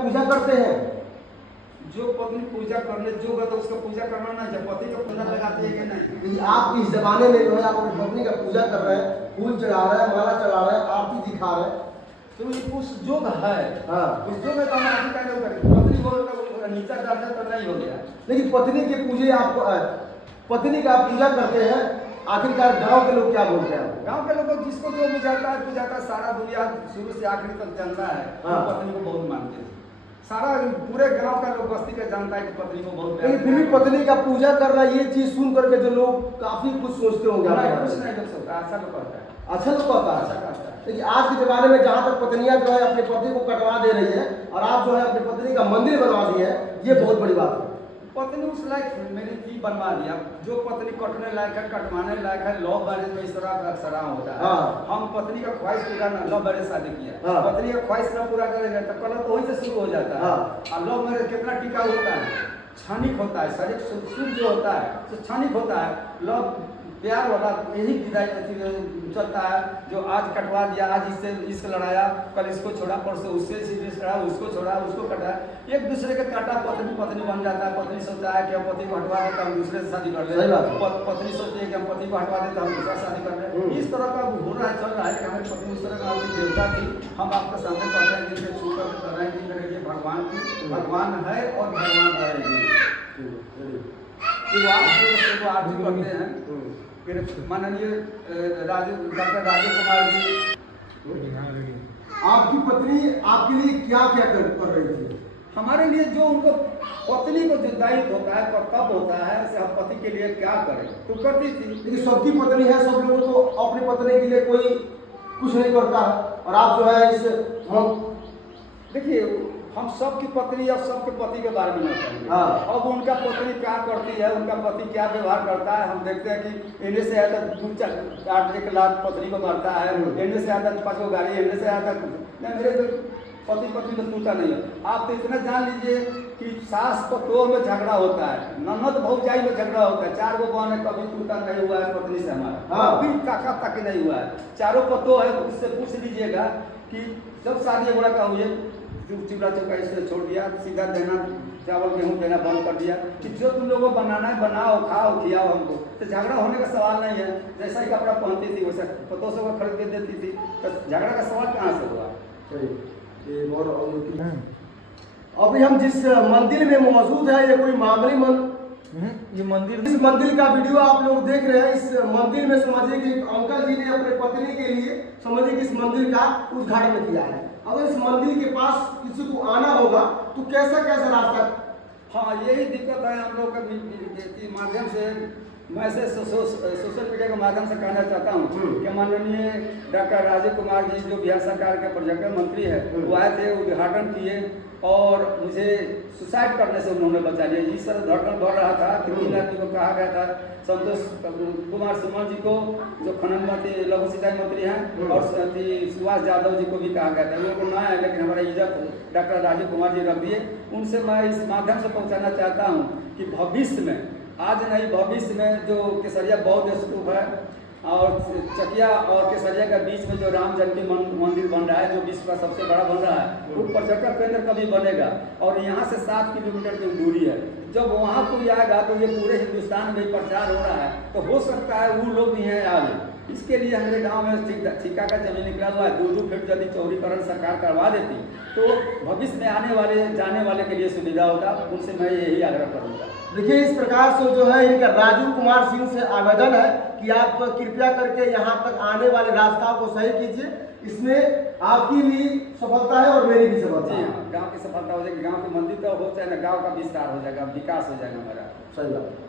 पूजा करते हैं। जो पत्नी पूजा करने जो तो उसका पूजा करना ना, जब पति का पूजा लगाती है कि नहीं। आप इस जमाने में जो है आप अपनी पत्नी का पूजा कर रहे हैं, फूल चढ़ा रहे हैं, माला चढ़ा रहे हैं, आरती दिखा रहे हैं, तो ये उस योग है। हाँ उस योग में तो हम आरती का योग करें, पत्नी को नीचा दर्जा तो नहीं हो गया। लेकिन पत्नी के पूजे आप पत्नी का पूजा करते हैं, आखिरकार गांव के लोग क्या बोलते हैं? गांव के लोग जिसको जो बुझाता है सारा दुनिया शुरू से आखिरी तक जानता है। हाँ। पत्नी को बहुत मानते हैं, सारा पूरे गांव का लोग बस्ती का जानता है कि पत्नी को बहुत लेकिन फिर भी पत्नी का पूजा करना, ये चीज सुन करके जो लोग काफी कुछ सोचते होंगे। कुछ नहीं कर सकता, अच्छा लोग कहता है, अच्छा लोग कहता अच्छा है। कहता है। लेकिन आज के जमाने में जहाँ तक पत्नियां जो है अपने पति को कटवा दे रही है और आप जो है अपनी पत्नी का मंदिर बनवा दिए है, ये बहुत बड़ी बात है। पत्नी उस लायक मेरी भी बनवा दिया, जो पत्नी कटने लायक है, कटवाने लायक है। लव मैरिज में इस तरह का अक्सरा होता है। हाँ। हम पत्नी का ख्वाहिश पूरा ना, लव मैरिज शादी किया, हाँ। पत्नी का ख्वाहिश ना पूरा करेगा तो कल तो वही से शुरू हो जाता है। हाँ। और लव मैरिज कितना टिका होता है, क्षणिक होता है, शरीर शुद्ध जो होता है तो क्षणिक होता है। लव प्यार वाला यही विदाई चलता है, जो आज कटवा दिया, आज इससे लड़ाया, कल इसको छोड़ा, परसों उससे लड़ा, उसको छोड़ा, उसको कटा, एक दूसरे के काटा, पत्नी बन जाता है। पत्नी सोचता है कि हम पति को हटवा देते हम दूसरे से शादी कर ले, पत्नी सोचती है कि हम पति को हटवा देते हम दूसरा शादी कर ले। इस तरह का हो रहा है, चल रहा है कि हमारी पत्नी उस तरह का देवता थी। हम आपके सामने कहते हैं जिनसे छू कर कर रहे हैं कि ये भगवान की भगवान है और भगवान रहेगी। तो आप जो करते हैं फिर माननीय डॉक्टर राजीव कुमार जी, आपकी पत्नी आपके लिए क्या क्या कर रही थी? हमारे लिए जो उनको पत्नी को जो दायित्व होता है, कर्तव्य होता है, से हम पति के लिए क्या करें तो करती थी। लेकिन सबकी पत्नी है, सब लोगों को अपनी पत्नी के लिए कोई कुछ नहीं करता है, और आप जो है इस देखिए हम सबकी पत्नी और सबके पति के बारे में नहीं करेंगे। हाँ। अब उनका पत्नी क्या करती है, उनका पति क्या व्यवहार करता है, हम देखते हैं कि इन्हें से आता 1 लाख पत्नी को मारता है, इन्हें से आता 5 गाड़ी, इन्हें से आता मेरे पति तो टूटा नहीं है। आप तो इतना जान लीजिए कि सास पतोह में झगड़ा होता है, ननद भौजाई में झगड़ा होता है। 4 गो बहन है, कभी टूटा नहीं हुआ है पत्नी से हमारा, हाँ। कभी काका तक नहीं हुआ है। 4 पतोह है, उससे पूछ लीजिएगा कि जब शादी बड़ा का हुई चिवड़ा चौका इससे छोड़ दिया, सीधा देना चावल गेहूँ देना बंद कर दिया कि जो तुम लोगों को बनाना है बनाओ, खाओ, खिलाओ हमको। तो झगड़ा होने का सवाल नहीं है। जैसा ही कपड़ा पहनती थी वैसा पतों से खरीद के देती थी, तो झगड़ा का सवाल कहाँ से हुआ? अभी हम जिस मंदिर में मौजूद है, ये कोई मामूली ये मंदिर, इस मंदिर का वीडियो आप लोग देख रहे हैं। इस मंदिर में समझिए कि अंकल जी ने अपने पत्नी के लिए समझिए कि इस मंदिर का उद्घाटन किया है। अगर इस मंदिर के पास किसी को आना होगा तो कैसा कैसा रास्ता? हाँ, यही दिक्कत है हम लोग के माध्यम से। मैं से सोशल मीडिया के माध्यम से कहना चाहता हूँ कि माननीय डॉक्टर राजीव कुमार जी जो बिहार सरकार के प्रोजेक्ट मंत्री है, वो आए थे, उद्घाटन किए और मुझे सुसाइड करने से उन्होंने बचा लिया। इस तरह धड़कन बढ़ रहा था कि 3 आदमी को कहा गया था, संतोष कुमार सुमन जी को जो खनन मंत्री लघु सिंचाई मंत्री हैं, और सुभाष यादव जी को भी कहा गया था। उनको ना है, लेकिन हमारा इज्जत डॉक्टर राजीव कुमार जी रख दिए। उनसे मैं इस माध्यम से पहुँचाना चाहता हूँ कि भविष्य में, आज नहीं भविष्य में, जो केसरिया बौद्ध स्तूप है और चकिया और केसरिया के बीच में जो राम जानकी मंदिर बन रहा है, जो विश्व का सबसे बड़ा बन रहा है, वो पर्यटक केंद्र कभी बनेगा। और यहाँ से 7 किलोमीटर की दूरी है। जब वहाँ कोई आएगा तो ये पूरे हिंदुस्तान में प्रचार हो रहा है, तो हो सकता है वो लोग भी यहाँ आ जाए। इसके लिए हमारे गांव में ठिका का जमीन निकला हुआ है। 2-2 फीट यदि चौड़ीकरण सरकार करवा देती तो भविष्य में आने वाले जाने वाले के लिए सुविधा होगा। उनसे मैं यही आग्रह करूँगा। देखिए, इस प्रकार से जो है इनका राजीव कुमार सिंह से आवेदन है कि आप कृपया करके यहाँ तक आने वाले रास्ता को सही कीजिए। इसमें आपकी भी सफलता है और मेरी भी सफलता है। गाँव की सफलता हो जाएगी, गाँव के मंदिर तो हो, चाहे ना गाँव का विस्तार हो जाएगा, विकास हो जाएगा हमारा। सही बात।